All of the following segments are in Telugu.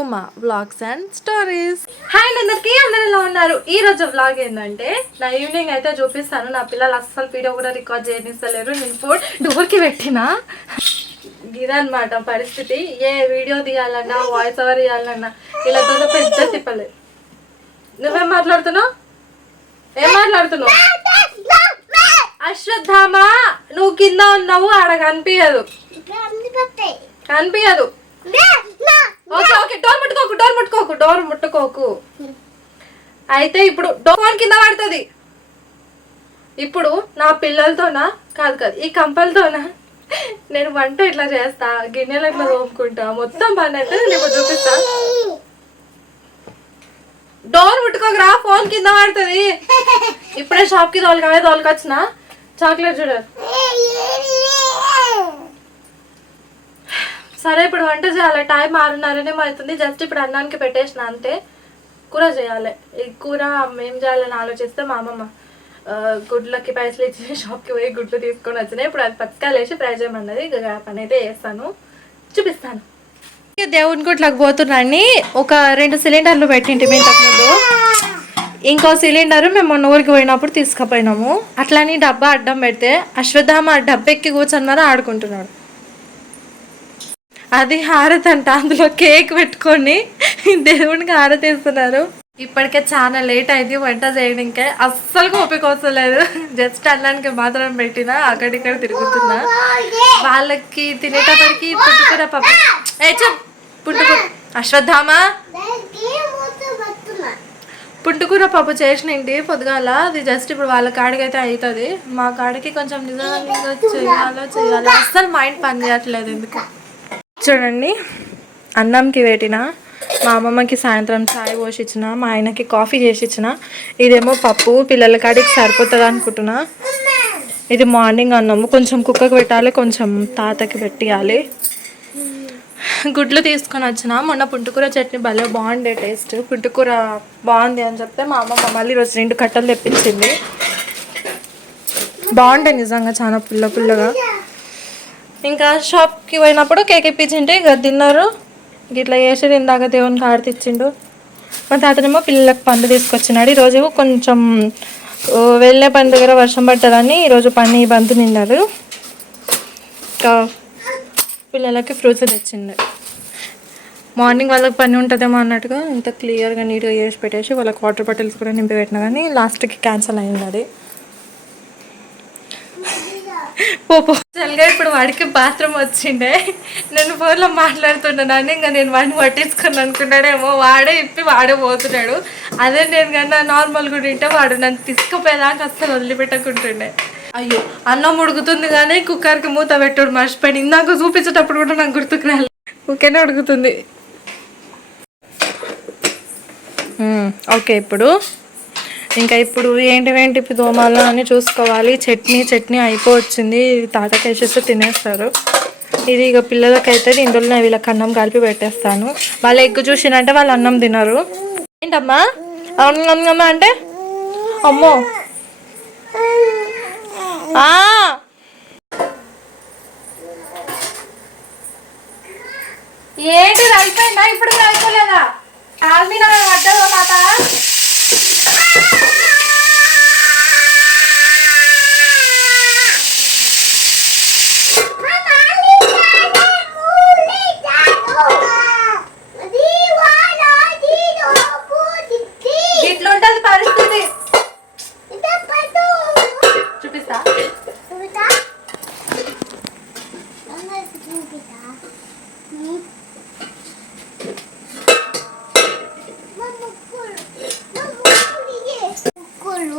Uma vlogs and stories. Hi అందరికీ, అందరూ ఎలా ఉన్నారు? ఈ రోజు వ్లాగ్ ఏంటంటే నా ఈవినింగ్ అయితే చూపిస్తాను. నా పిల్లలు అస్సలు వీడియో కూడా రికార్డ్ చేయనిస్తలేరు. నేను ఫోన్ డోర్కి పెట్టినా. ఇదన్నమాట పరిస్థితి. ఏ వీడియో తీయాలన్నా వాయిస్ ఓవర్ ఇవ్వాలన్నా వీళ్ళతో పెద్ద తిప్పలేదు. నువ్వేం మాట్లాడుతున్నావు? ఏం మాట్లాడుతున్నావు? అశ్వత్థామ, నువ్వు కింద ఉన్నావు, ఆడ కనిపించదు. ఓకే ఓకే, డోర్ ముట్టుకోకు. అయితే ఇప్పుడు డోర్ కింద పడుతుంది. ఇప్పుడు నా పిల్లలతోనా కాదు ఈ కంపలతోనా నేను వంట ఇట్లా చేస్తా, గిన్నెలు ఇట్లా తోముకుంటా, మొత్తం పని అయితే నేను చూపిస్తా. డోర్ ముట్టుకోకరా, ఫోన్ కింద పడుతుంది. ఇప్పుడే షాప్కి తోలుకొచ్చిన చాక్లెట్ చూడాలి. సరే ఇప్పుడు వంట చేయాలి. టైం 6:30 అవుతుంది. జస్ట్ ఇప్పుడు అన్నానికి పెట్టేసిన అంతే. కూర చేయాలి. ఈ కూర ఏం చేయాలని ఆలోచిస్తే మా అమ్మమ్మ గుడ్లకి పైసలు ఇచ్చి షాప్కి పోయి గుడ్లు తీసుకొని వచ్చినాయి. ఇప్పుడు అది పచ్చికాయలు వేసి ఫ్రై చేయమన్నది. ఇక పని అయితే చేస్తాను, చూపిస్తాను. దేవుని గుట్లకు పోతున్నాన్ని ఒక 2 సిలిండర్లు పెట్టింటి ఇంతకుముందు. ఇంకో సిలిండర్ మేము మొన్న ఊరికి పోయినప్పుడు తీసుకుపోయినాము. అట్లని డబ్బా అడ్డం పెడితే అశ్వత్థామ డబ్బా ఎక్కి కూర్చున్నారా ఆడుకుంటున్నాడు. అది హారతి అంట. అందులో కేక్ పెట్టుకొని దేవునికి హారతి ఇస్తున్నారు. ఇప్పటికే చాలా లేట్ అయింది వంట చేయడానికే. అస్సలు ఓపిక వస్తలేదు. జస్ట్ అన్నానికి మాత్రం పెట్టినా, అక్కడిక్కడ తిరుగుతున్నా. వాళ్ళకి తినేటప్పటికి పుట్టుకూర పప్పు పుట్టుకూర అశ్వత్థామ పుట్టుకూర పప్పు చేసినండి పొద్దుగాల. అది జస్ట్ ఇప్పుడు వాళ్ళ కాడికి అయితే అవుతుంది. మా కాడికి కొంచెం నిజంగా చేయాలి. అస్సలు మైండ్ పని చేయట్లేదు ఎందుకు. చూడండి, అన్నంకి పెట్టిన, మా అమ్మమ్మకి సాయంత్రం చాయ్ పోసి ఇచ్చిన, మా ఆయనకి కాఫీ చేసి ఇచ్చిన. ఇదేమో పప్పు పిల్లల కాడికి సరిపోతుంది అనుకుంటున్నా. ఇది మార్నింగ్ అన్నము. కొంచెం కుక్కకు పెట్టాలి, కొంచెం తాతకి పెట్టియాలి. గుడ్లు తీసుకొని వచ్చిన. మొన్న పుంటుకూర చట్నీ భలే బాగుండే టేస్ట్. పుంటుకూర బాగుంది అని చెప్తే మా అమ్మమ్మ మళ్ళీ రోజు 2 కట్టలు తెప్పించింది. బాగుంటాయి నిజంగా, చాలా పుల్లగా. ఇంకా షాప్కి పోయినప్పుడు కేక్ ఇప్పించింటే ఇక తిన్నారు. ఇట్లా చేసి ఇందాక దేవునికి హారతి ఇచ్చిండు. మా తాతనేమో పిల్లలకు పండు తీసుకొచ్చినాడు. ఈరోజు కొంచెం వెళ్ళే పని దగ్గర వర్షం పట్టదని ఈరోజు పని బంతు నిన్నారు. ఇంకా పిల్లలకి ఫ్రూట్స్ తెచ్చిండు. మార్నింగ్ వాళ్ళకి పని ఉంటుందేమో అన్నట్టుగా ఇంత క్లియర్గా నీట్గా చేసి పెట్టేసి వాళ్ళకి వాటర్ బాటిల్స్ కూడా నింపి పెట్టినా, కానీ లాస్ట్కి క్యాన్సిల్ అయింది అది. ఇప్పుడు వాడికి బాత్రూమ్ వచ్చిండే. నేను ఫోన్లో మాట్లాడుతున్నాను. ఇంకా నేను వాడిని పట్టించుకొని అనుకున్నాడేమో. వాడే ఇప్పి వాడే పోతున్నాడు. అదే నేను కన్నా నార్మల్గా ఉంటే వాడు నన్ను తీసుకుపోయేదాకా అస్సలు వదిలిపెట్టకుంటుండే. అయ్యో, అన్నం ఉడుకుతుంది కానీ కుక్కర్కి మూత పెట్టుడు మర్చిపోయి. ఇందాక చూపించేటప్పుడు కూడా నాకు గుర్తుకు రాలి. ఊకేనే ఉడుకుతుంది. ఓకే, ఇప్పుడు ఏంటి దోమాలో అని చూసుకోవాలి. చట్నీ అయిపోవచ్చింది. తాతకి వేసేస్తే తినేస్తారు. ఇది ఇక పిల్లలకైతే ఇందులో వీళ్ళకి అన్నం కలిపి పెట్టేస్తాను. వాళ్ళు ఎగ్గు చూసినంటే వాళ్ళు అన్నం తినరు. ఏంటమ్మా అన్నం అంటే? అమ్మో, ఏంటి అయిపోయిందా? ఇప్పుడు అయిపోలేదా? ఆల్మీనా పడ్డదో తాత? ఇట్లుంటది పరిస్థితి. చూపిస్తా.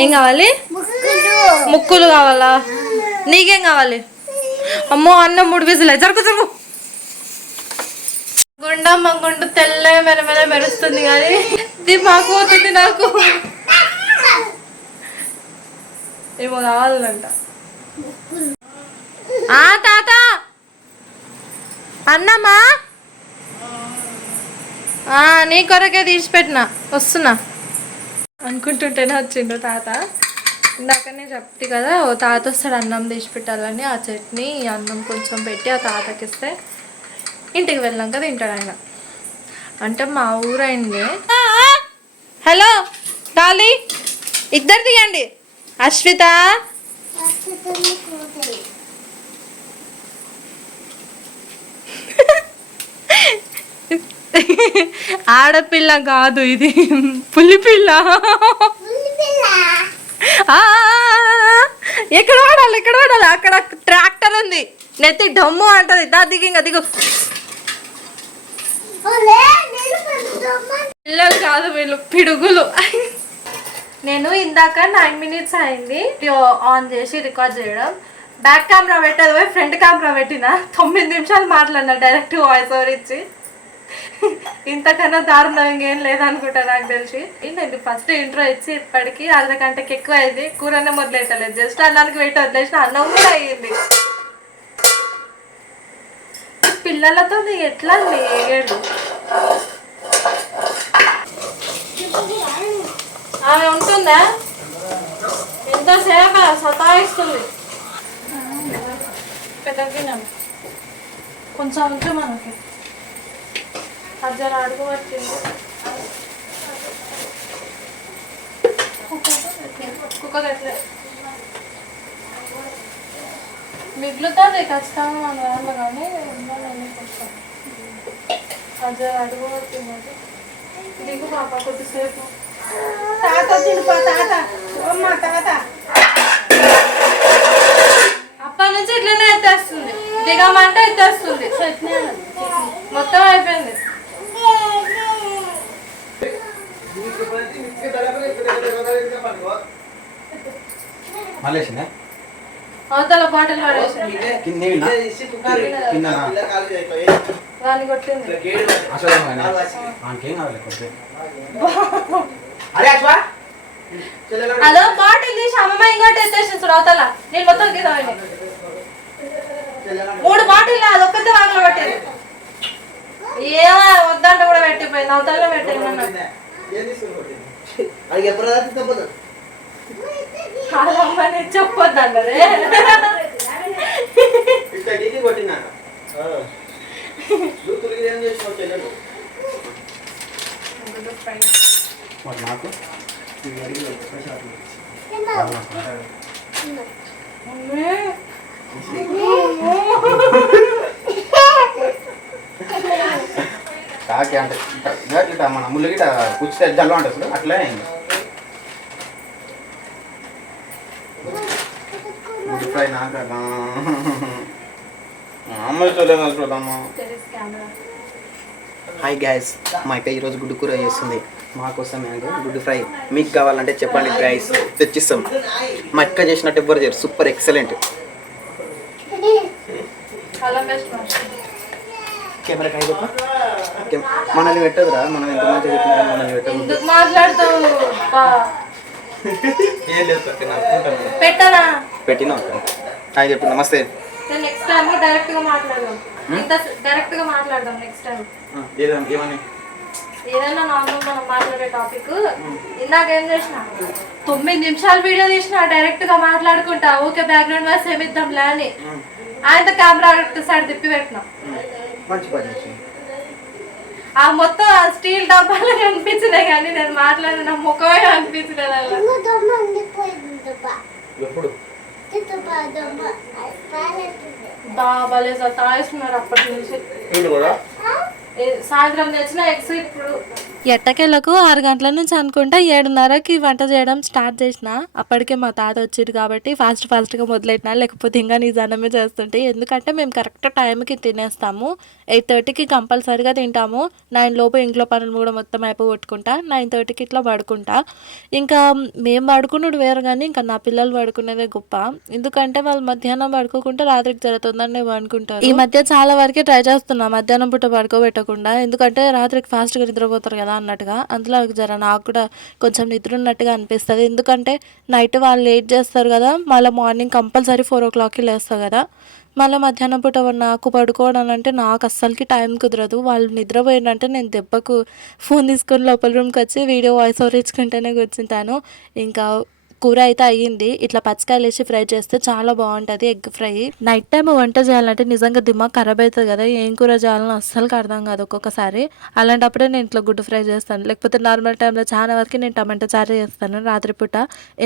ఏం కావాలి? ముక్కులు కావాలా? నీకేం కావాలి? అమ్మో, అన్నం 3 విజులే. జరుగు. గుండమ్మ గుండు తెల్ల మెరుస్తుంది కానీ దిమాకు పోతుంది నాకు. ఏమో కావాలంట. తాత అన్నమ్మా, నీ కొరకే తీసిపెట్టినా, వస్తున్నా అనుకుంటుంటేనే వచ్చిండు తాత. ఇందాకనే చెప్తే కదా, ఓ తాత వస్తాడు అన్నం తీసి పెట్టాలని. ఆ చట్నీ అన్నం కొంచెం పెట్టి ఆ తాతకి ఇస్తే ఇంటికి వెళ్ళాక తింటాడు ఆయన. అంటే మా ఊరైంది. హలో డాలీ, ఇద్దరు తీయండి. అశ్విత ఆడపిల్ల కాదు, ఇది పులిపిల్ల. ఎక్కడ వాడాలి, ఎక్కడ వాడాలి? అక్కడ ట్రాక్టర్ ఉంది, నెత్తి డమ్ము అంటది. దా దిగు, ఇంకా దిగు. పిల్లలు కాదు వీళ్ళు, పిడుగులు. నేను ఇందాక 9 minutes అయింది ఆన్ చేసి రికార్డ్ చేయడం. బ్యాక్ కెమెరా పెట్టేది పోయి ఫ్రంట్ కెమెరా పెట్టిన. 9 నిమిషాలు మాట్లాడినా డైరెక్ట్ వాయిస్ ఓవర్ ఇచ్చి. ఇంతకన్నా దారుణం ఇంకేం లేదనుకుంటా నాకు తెలిసి. నేను ఫస్ట్ ఇంట్రో ఇచ్చి ఇప్పటికి అర్ధ గంటకి ఎక్కువ అయింది. కూరనే మొదలెట్టలేదు, జస్ట్ అన్నానికి పెట్టి వదిలేసిన. అన్నం కూడా అయ్యింది. పిల్లలతో ఎట్లా ఏడు ఆమె ఉంటుందా? ఎంతసేపు సతాయిస్తుంది. పెద్దగా కొంచెం ఉంటే మనకి అజ్జర అడుగు పట్టింది. కుక్కర్ ఎట్లే మిగులుతుంది ఖచ్చితంగా మన దాంట్లో, కానీ కొంచెం అజ్జర అడుగు పట్టింది. దిగు పాప కొద్దిసేపు. తాత తినిపో, తాత అమ్మ తాత. అప్పటి నుంచి ఇట్లనే ఎత్తేస్తుంది, దిగమంటే ఎత్తేస్తుంది. మొత్తం అయిపోయింది. అవతల బాటిల్ పడేసింది, దాన్ని కొట్టింది. అదో బాటిల్ తీసి అమ్మమ్మ ఇంకోటి ఎత్తేసి చూడు అవతల. నేను మొత్తం తీసామండి 3 బాటిల్, అది ఒక్కతే వాగలో పెట్టేది. ఏమో వద్దంటే కూడా పెట్టిపోయింది, అవతల పెట్టేది. అమ్మని చెప్పొద్దంటే కాకి అంటే ఇట్లా మన ముళ్ళు గిట్ట కూర్చుంటే జల్లు ఉంటుంది అట్లే అయింది. గుడ్ ఫ్రై నాకు అమ్మ చూడమ్మా. హాయ్ గ్యాస్, మా అక్క ఈరోజు గుడ్డు కూర చేస్తుంది మాకోసం. గుడ్డు ఫ్రై మీకు కావాలంటే చెప్పండి గ్యాస్, తెచ్చిస్తాం. మా అక్క చేసినట్టు ఎవ్వరు చేయరు, సూపర్ ఎక్సలెంట్. కెమెరా కాయగొప్ప మనల్ని పెట్టదురా, మనం ఎంత మంచిగా చెప్పినా మనల్ని పెట్టదు. పెట్టినా హాయ్ చెప్పు, నమస్తే. నెక్స్ట్ టైం డైరెక్ట్ గా మాట్లాడదాం, డైరెక్ట్ గా మాట్లాడదాం నెక్స్ట్ టైం. ఏమని ఏదైనా నార్మల్ మనం మాట్లాడే టాపిక్. ఇందాక ఏం చేసిన 9 నిమిషాలు వీడియో తీసిన డైరెక్ట్ గా మాట్లాడుకుంటా. ఓకే బ్యాక్గ్రౌండ్ వాయిస్ ఏమిద్దాంలే అని ఆయన కెమెరా సైడ్ తిప్పి పెట్టినా. ఆ మొత్తం స్టీల్ డబ్బాలు అనిపించినాయి, కానీ నేను మాట్లాడిన ముఖమే అనిపించలేదు. బాబాలే తాయిస్తున్నారు అప్పటి నుంచి. సాయంత్రం తెచ్చిన ఎగ్స్ ఇప్పుడు ఎట్టకేలకు 6 గంటల నుంచి అనుకుంటా 7:30కి వంట చేయడం స్టార్ట్ చేసిన. అప్పటికే మా తాత వచ్చాడు కాబట్టి ఫాస్ట్గా మొదలెట్టినా, లేకపోతే ఇంకా నిజానమే చేస్తుంటే. ఎందుకంటే మేము కరెక్ట్ టైంకి తినేస్తాము. 8:30కి కంపల్సరీగా తింటాము. 9 లోపు ఇంట్లో పనులు కూడా మొత్తం అయిపోగొట్టుకుంటా. 9:30కి ఇట్లా పడుకుంటా. ఇంకా మేము పడుకున్నాడు వేరు, కానీ ఇంకా నా పిల్లలు పడుకునేదే గొప్ప. ఎందుకంటే వాళ్ళు మధ్యాహ్నం పడుకోకుండా రాత్రికి జరుగుతుందని పడుకుంటారు. ఈ మధ్య చాలా వరకే ట్రై చేస్తున్నా మధ్యాహ్నం పూట పడుకోబెట్టకుండా, ఎందుకంటే రాత్రికి ఫాస్ట్గా నిద్రపోతారు కదా అన్నట్టుగా. అందులో జర నాకు కూడా కొంచెం నిద్ర ఉన్నట్టుగా అనిపిస్తుంది. ఎందుకంటే నైట్ వాళ్ళు లేట్ చేస్తారు కదా, మళ్ళీ మార్నింగ్ కంపల్సరీ 4 o'clockకి లేస్తారు కదా. మళ్ళీ మధ్యాహ్నం పూట నాకు పడుకోవడం అంటే నాకు అస్సలకి టైం కుదరదు. వాళ్ళు నిద్రపోయిందంటే నేను దెబ్బకు ఫోన్ తీసుకొని లోపల రూమ్కి వచ్చి వీడియో వాయిస్ ఓవర్ ఇచ్చుకుంటేనే కూర్చుంటాను. ఇంకా కూర అయితే అయ్యింది. ఇట్లా పచ్చికాయలు వేసి ఫ్రై చేస్తే చాలా బాగుంటుంది ఎగ్ ఫ్రై. నైట్ టైం వంట చేయాలంటే నిజంగా దిమాగ్ ఖరాబ్ అవుతుంది కదా, ఏం కూర చేయాలని అస్సలు అర్థం కాదు ఒక్కొక్కసారి. అలాంటప్పుడే నేను ఇట్లా గుడ్డు ఫ్రై చేస్తాను. లేకపోతే నార్మల్ టైంలో చాలా వరకు నేను టమాటా చారు చేస్తాను రాత్రిపూట.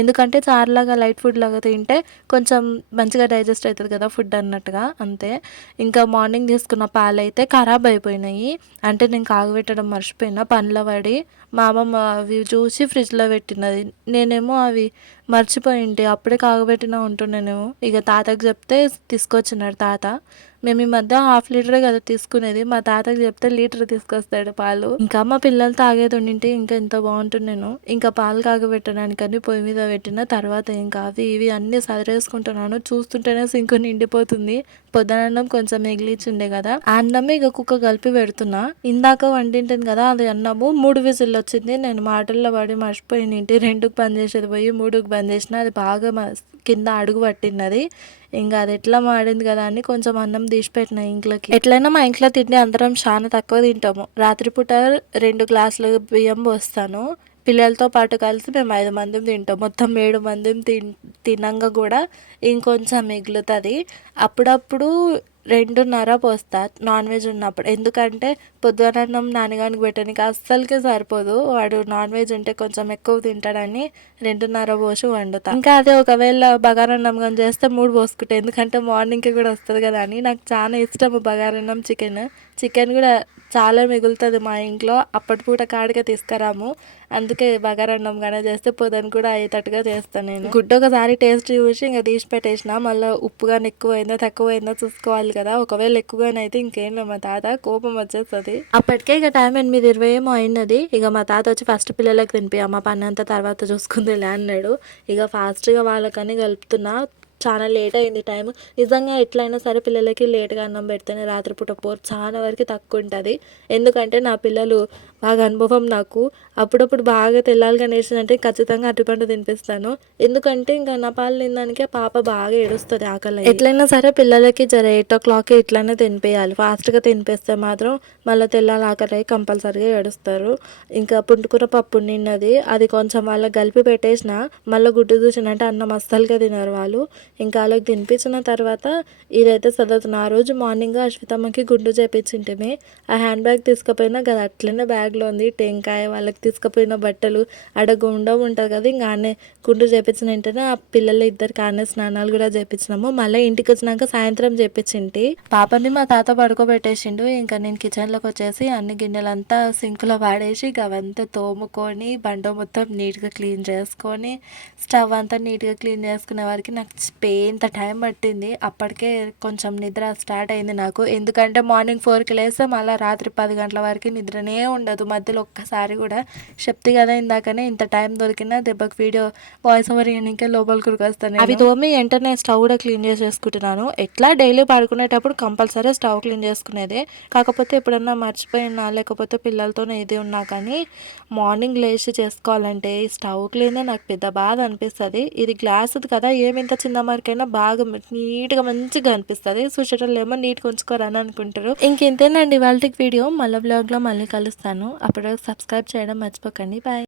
ఎందుకంటే చారులాగా లైట్ ఫుడ్ లాగా తింటే కొంచెం మంచిగా డైజెస్ట్ అవుతుంది కదా ఫుడ్ అన్నట్టుగా, అంతే. ఇంకా మార్నింగ్ తీసుకున్న పాలు అయితే ఖరాబ్ అయిపోయినాయి. అంటే నేను కాగబెట్టడం మర్చిపోయినా పనిలో పడి. మా అమ్మమ్మ అవి చూసి ఫ్రిడ్జ్లో పెట్టినది, నేనేమో అవి మర్చిపోయింటి. అప్పుడే కాగబెట్టినా ఉంటున్నానేమో. ఇక తాతకు చెప్తే తీసుకొచ్చినాడు తాత. మేము ఈ మధ్య 1/2 లీటరే కదా తీసుకునేది, మా తాతకు చెప్తే లీటర్ తీసుకొస్తాడు పాలు. ఇంకా మా పిల్లలు తాగేది ఉండింటే ఇంకా ఎంత బాగుంటున్నాను. ఇంకా పాలు కాగబెట్టడానికని పొయ్యి మీద పెట్టిన తర్వాత ఇంకా అవి ఇవి అన్నీ సదిరేసుకుంటున్నాను. చూస్తుంటేనే సింకు నిండిపోతుంది. పొద్దునన్నం కొంచెం మిగిలిచుండే కదా, ఆ అన్నమే ఇక కుక్క కలిపి పెడుతున్నా. ఇందాక వండింటుంది కదా అది అన్నము 3 విజిల్లు వచ్చింది. నేను మాటల్లో పడి మర్చిపోయినింటి 2కి బంద్ చేసేది పోయి 3కి బంద్ చేసిన. అది బాగా కింద అడుగు పట్టినది. ఇంకా అది ఎట్లా మాడింది కదా అని కొంచెం అన్నం తీసి పెట్టిన ఇంట్లోకి. ఎట్లయినా మా ఇంట్లో తిండి అందరం చాలా తక్కువ తింటాము. రాత్రిపూట 2 గ్లాసులు బియ్యం పోస్తాను. పిల్లలతో పాటు కలిసి మేము 5 మంది తింటాం. మొత్తం 7 మంది తినంగా కూడా ఇంకొంచెం మిగులుతుంది. అప్పుడప్పుడు 2:30 పోస్తా నాన్ వెజ్ ఉన్నప్పుడు. ఎందుకంటే పొద్దునన్నం నాన్నగానికి పెట్టడానికి అస్సలకే సరిపోదు. వాడు నాన్ వెజ్ ఉంటే కొంచెం ఎక్కువ తింటాడని 2:30 పోసి వండుతా. ఇంకా అదే ఒకవేళ బగారన్నం కానీ చేస్తే 3 పోసుకుంటా. ఎందుకంటే మార్నింగ్కి కూడా వస్తుంది కదా అని. నాకు చాలా ఇష్టము బగారన్నం, చికెన్ కూడా చాలా మిగులుతుంది మా ఇంట్లో. అప్పటి పూట కాడిగా తీసుకురాము, అందుకే బగారన్నం కానీ చేస్తే పొద్దున కూడా అయ్యేటట్టుగా చేస్తాను నేను. గుడ్డు ఒకసారి టేస్ట్ చూసి ఇంకా తీసి పెట్టేసిన. మళ్ళీ ఉప్పు కానీ ఎక్కువైందో తక్కువైందో చూసుకోవాలి కదా. ఒకవేళ ఎక్కువగానే అయితే ఇంకేం లేదు, మా తాత కోపం వచ్చేస్తుంది. అప్పటికే ఇక టైం 8:20 ఏమో అయినది. ఇక మా తాత వచ్చి ఫస్ట్ పిల్లలకి తినిపి, అమ్మ పని అంతా తర్వాత చూసుకుందిలే అన్నాడు. ఇక ఫాస్ట్గా వాళ్ళకని కలుపుతున్నా. చాలా లేట్ అయింది టైం. నిజంగా ఎట్లయినా సరే పిల్లలకి లేట్గా అన్నం పెడితేనే రాత్రిపూట పోరు చాలా వరకు తక్కువ ఉంటుంది. ఎందుకంటే నా పిల్లలు బాగా అనుభవం నాకు. అప్పుడప్పుడు బాగా తెల్లాలిగా నేర్చిందంటే ఖచ్చితంగా అరటిపండు తినిపిస్తాను. ఎందుకంటే ఇంకా నా పాలు తినడానికే పాప బాగా ఏడుస్తుంది ఆకలి. ఎట్లయినా సరే పిల్లలకి జర 8 o'clock ఇట్లనే తినిపించాలి. ఫాస్ట్గా తినిపిస్తే మాత్రం మళ్ళీ తెల్లాలి ఆకలి కంపల్సరీగా ఏడుస్తారు. ఇంకా పుంటుకూర పప్పు నిన్నది, అది కొంచెం వాళ్ళకి కలిపి పెట్టేసిన. మళ్ళీ గుడ్డు చూసినంటే అన్నం అస్సలుగా తినరు వాళ్ళు. ఇంకా వాళ్ళకి తినిపించిన తర్వాత ఇదైతే చదువుతున్నా. ఆ రోజు మార్నింగ్ అశ్వితమ్మకి గుండు చేపించింటిమి. ఆ హ్యాండ్ బ్యాగ్ తీసుకుపోయినా కదా అట్లనే బ్యాగ్లో ఉంది. టెంకాయ, వాళ్ళకి తీసుకుపోయిన బట్టలు, ఆడ గుండ ఉంటుంది కదా, ఇంకా ఆనే గుండు చేపించిన వెంటనే ఆ పిల్లలు ఇద్దరికి ఆనే స్నానాలు కూడా చేపించినాము. మళ్ళీ ఇంటికి వచ్చినాక సాయంత్రం చేపించింటి. పాపని మా తాత పడుకోబెట్టేసిండు. ఇంకా నేను కిచెన్లోకి వచ్చేసి అన్ని గిన్నెలంతా సింక్లో వాడేసి అవంతా తోముకొని బండ మొత్తం నీట్గా క్లీన్ చేసుకొని స్టవ్ అంతా నీట్గా క్లీన్ చేసుకునే వారికి నాకు ఇంత టైం పట్టింది. అప్పటికే కొంచెం నిద్ర స్టార్ట్ అయింది నాకు. ఎందుకంటే మార్నింగ్ 4కి లేస్తే మళ్ళీ రాత్రి 10 గంటల వరకు నిద్రనే ఉండదు మధ్యలో ఒక్కసారి కూడా. చెప్తే కదా ఇందాకనే ఇంత టైం దొరికినా దెబ్బకి వీడియో వాయిస్ ఓవర్ ఇవ్వడానికే లోపలికి వస్తాను. అవి తోమి వెంటనే స్టవ్ కూడా క్లీన్ చేసేసుకుంటున్నాను. ఎట్లా డైలీ పడుకునేటప్పుడు కంపల్సరీ స్టవ్ క్లీన్ చేసుకునేదే. కాకపోతే ఎప్పుడన్నా మర్చిపోయినా లేకపోతే పిల్లలతోనే ఇది ఉన్నా కానీ మార్నింగ్ లేచి చేసుకోవాలంటే ఈ స్టవ్ క్లీనే నాకు పెద్ద బాధ అనిపిస్తుంది. ఇది గ్లాసుది కదా, ఏమింత చిన్న మరికైనా బాగా నీట్గా మంచిగా అనిపిస్తుంది. చూసేటోళ్ళు ఏమో నీట్గా ఉంచుకోరని అనుకుంటారు. ఇంకెంతేనండి వాళ్ళకి వీడియో. మళ్ళీ బ్లాగ్లో మళ్ళీ కలుస్తాను. అప్పుడు సబ్స్క్రైబ్ చేయడం మర్చిపోకండి. బాయ్.